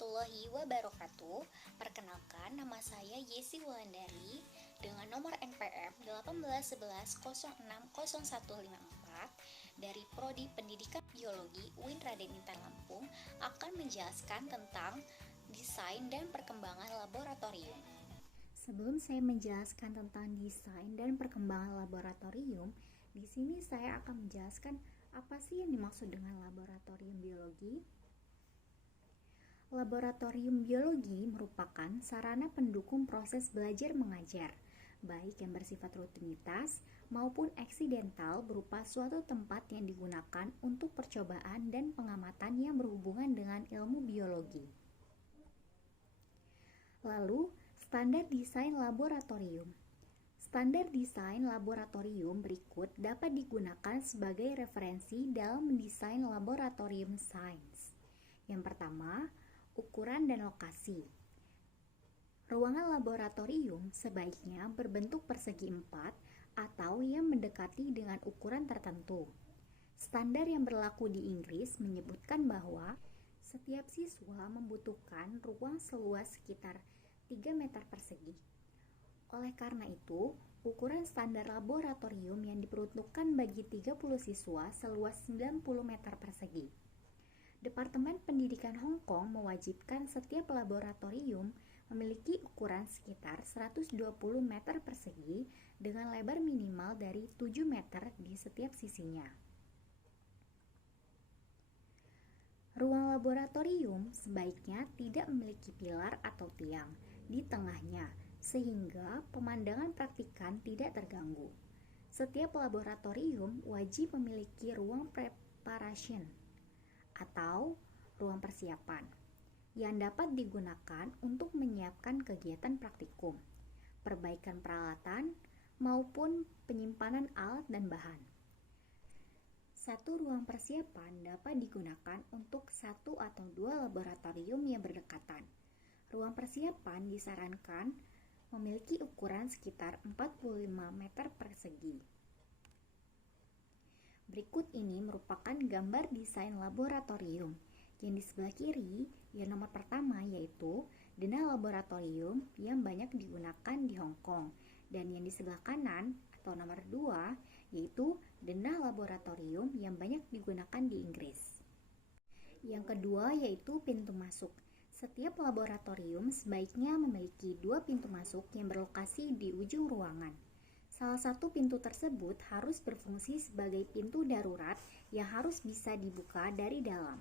warahmatullahi wabarakatuh. Perkenalkan, nama saya Yesi Wulandari dengan nomor NPM 18110600154 dari Prodi Pendidikan Biologi UIN Raden Intan Lampung akan menjelaskan tentang desain dan perkembangan laboratorium. Sebelum saya menjelaskan tentang desain dan perkembangan laboratorium, di sini saya akan menjelaskan apa sih yang dimaksud dengan laboratorium biologi. Laboratorium biologi merupakan sarana pendukung proses belajar mengajar, baik yang bersifat rutinitas maupun eksidental berupa suatu tempat yang digunakan untuk percobaan dan pengamatan yang berhubungan dengan ilmu biologi. Lalu, standar desain laboratorium. Standar desain laboratorium berikut dapat digunakan sebagai referensi dalam mendesain laboratorium sains. Yang pertama, ukuran dan lokasi. Ruangan laboratorium sebaiknya berbentuk persegi 4 atau yang mendekati dengan ukuran tertentu. Standar yang berlaku di Inggris menyebutkan bahwa setiap siswa membutuhkan ruang seluas sekitar 3 meter persegi. Oleh karena itu, ukuran standar laboratorium yang diperuntukkan bagi 30 siswa seluas 90 meter persegi. Departemen Pendidikan Hong Kong mewajibkan setiap laboratorium memiliki ukuran sekitar 120 meter persegi dengan lebar minimal dari 7 meter di setiap sisinya. Ruang laboratorium sebaiknya tidak memiliki pilar atau tiang di tengahnya, sehingga pemandangan praktikan tidak terganggu. Setiap laboratorium wajib memiliki ruang preparation atau ruang persiapan yang dapat digunakan untuk menyiapkan kegiatan praktikum, perbaikan peralatan, maupun penyimpanan alat dan bahan. Satu ruang persiapan dapat digunakan untuk satu atau dua laboratorium yang berdekatan. Ruang persiapan disarankan memiliki ukuran sekitar 45 meter persegi. Berikut ini merupakan gambar desain laboratorium. Yang di sebelah kiri, yang nomor pertama yaitu denah laboratorium yang banyak digunakan di Hong Kong. Dan yang di sebelah kanan atau nomor 2 yaitu denah laboratorium yang banyak digunakan di Inggris. Yang kedua yaitu pintu masuk. Setiap laboratorium sebaiknya memiliki 2 pintu masuk yang berlokasi di ujung ruangan. Salah satu pintu tersebut harus berfungsi sebagai pintu darurat yang harus bisa dibuka dari dalam.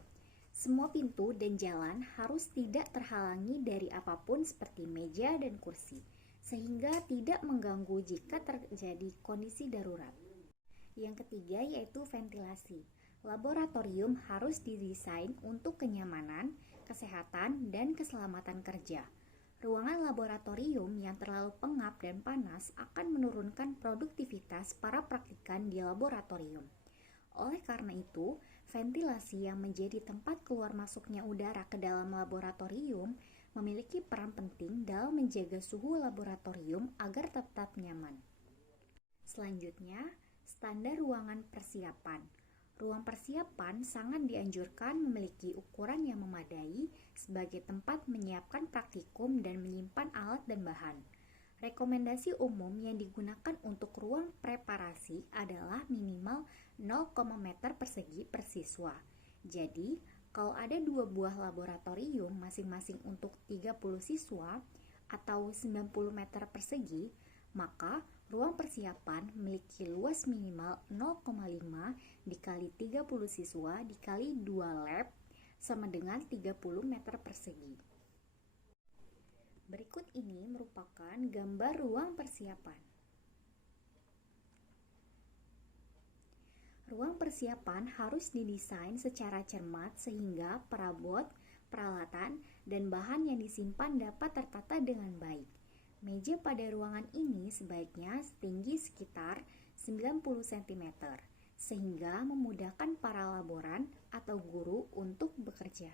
Semua pintu dan jalan harus tidak terhalangi dari apapun seperti meja dan kursi, sehingga tidak mengganggu jika terjadi kondisi darurat. Yang ketiga yaitu ventilasi. Laboratorium harus didesain untuk kenyamanan, kesehatan, dan keselamatan kerja. Ruangan laboratorium yang terlalu pengap dan panas akan menurunkan produktivitas para praktikan di laboratorium. Oleh karena itu, ventilasi yang menjadi tempat keluar masuknya udara ke dalam laboratorium memiliki peran penting dalam menjaga suhu laboratorium agar tetap nyaman. Selanjutnya, standar ruangan persiapan. Ruang persiapan sangat dianjurkan memiliki ukuran yang memadai sebagai tempat menyiapkan praktikum dan menyimpan alat dan bahan. Rekomendasi umum yang digunakan untuk ruang preparasi adalah minimal 0, meter persegi per siswa. Jadi, kalau ada 2 buah laboratorium masing-masing untuk 30 siswa atau 90 meter persegi, maka ruang persiapan memiliki luas minimal 0,5 dikali 30 siswa dikali 2 lab sama dengan 30 meter persegi. Berikut ini merupakan gambar ruang persiapan. Ruang persiapan harus didesain secara cermat sehingga perabot, peralatan, dan bahan yang disimpan dapat tertata dengan baik. Meja pada ruangan ini sebaiknya setinggi sekitar 90 cm, sehingga memudahkan para laboran atau guru untuk bekerja.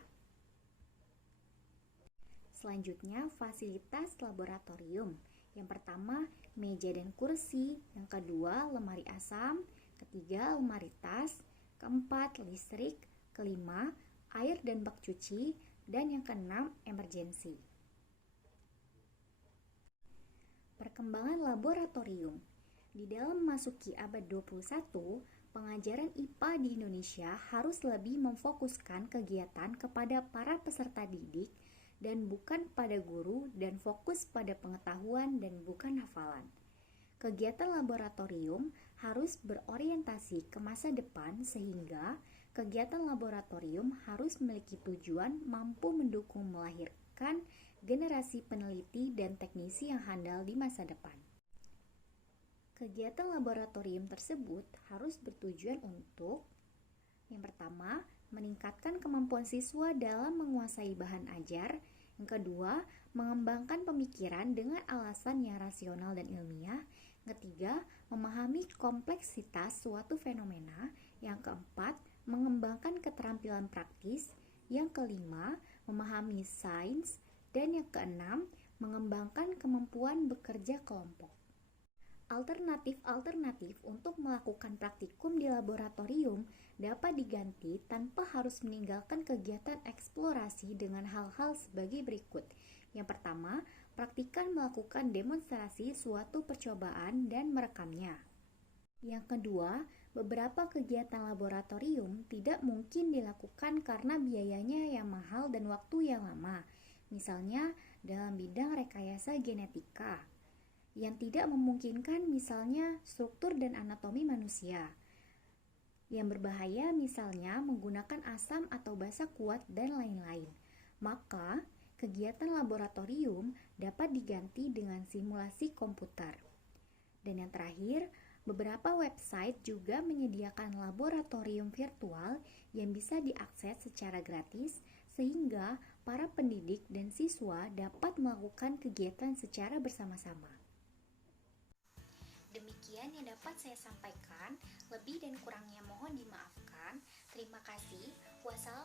Selanjutnya, fasilitas laboratorium. Yang pertama, meja dan kursi. Yang kedua, lemari asam. Ketiga, lemari tas. Keempat, listrik. Kelima, air dan bak cuci. dan yang keenam, emergensi. Perkembangan laboratorium. Di dalam memasuki abad 21, pengajaran IPA di Indonesia harus lebih memfokuskan kegiatan kepada para peserta didik dan bukan pada guru dan fokus pada pengetahuan dan bukan hafalan. Kegiatan laboratorium harus berorientasi ke masa depan sehingga kegiatan laboratorium harus memiliki tujuan mampu mendukung melahirkan generasi peneliti dan teknisi yang handal di masa depan. Kegiatan laboratorium tersebut harus bertujuan untuk yang pertama, meningkatkan kemampuan siswa dalam menguasai bahan ajar. Yang kedua, mengembangkan pemikiran dengan alasan yang rasional dan ilmiah. Yang ketiga, memahami kompleksitas suatu fenomena. Yang keempat, mengembangkan keterampilan praktis. Yang kelima, memahami sains. Dan yang keenam, mengembangkan kemampuan bekerja kelompok. Alternatif untuk melakukan praktikum di laboratorium dapat diganti tanpa harus meninggalkan kegiatan eksplorasi dengan hal-hal sebagai berikut. Yang pertama, praktikan melakukan demonstrasi suatu percobaan dan merekamnya. Yang kedua, beberapa kegiatan laboratorium tidak mungkin dilakukan karena biayanya yang mahal dan waktu yang lama. Misalnya, dalam bidang rekayasa genetika, yang tidak memungkinkan misalnya struktur dan anatomi manusia. Yang berbahaya misalnya menggunakan asam atau basa kuat dan lain-lain. Maka, kegiatan laboratorium dapat diganti dengan simulasi komputer. Dan yang terakhir, beberapa website juga menyediakan laboratorium virtual yang bisa diakses secara gratis sehingga para pendidik dan siswa dapat melakukan kegiatan secara bersama-sama. Demikian yang dapat saya sampaikan, lebih dan kurangnya mohon dimaafkan. Terima kasih. Wassalamualaikum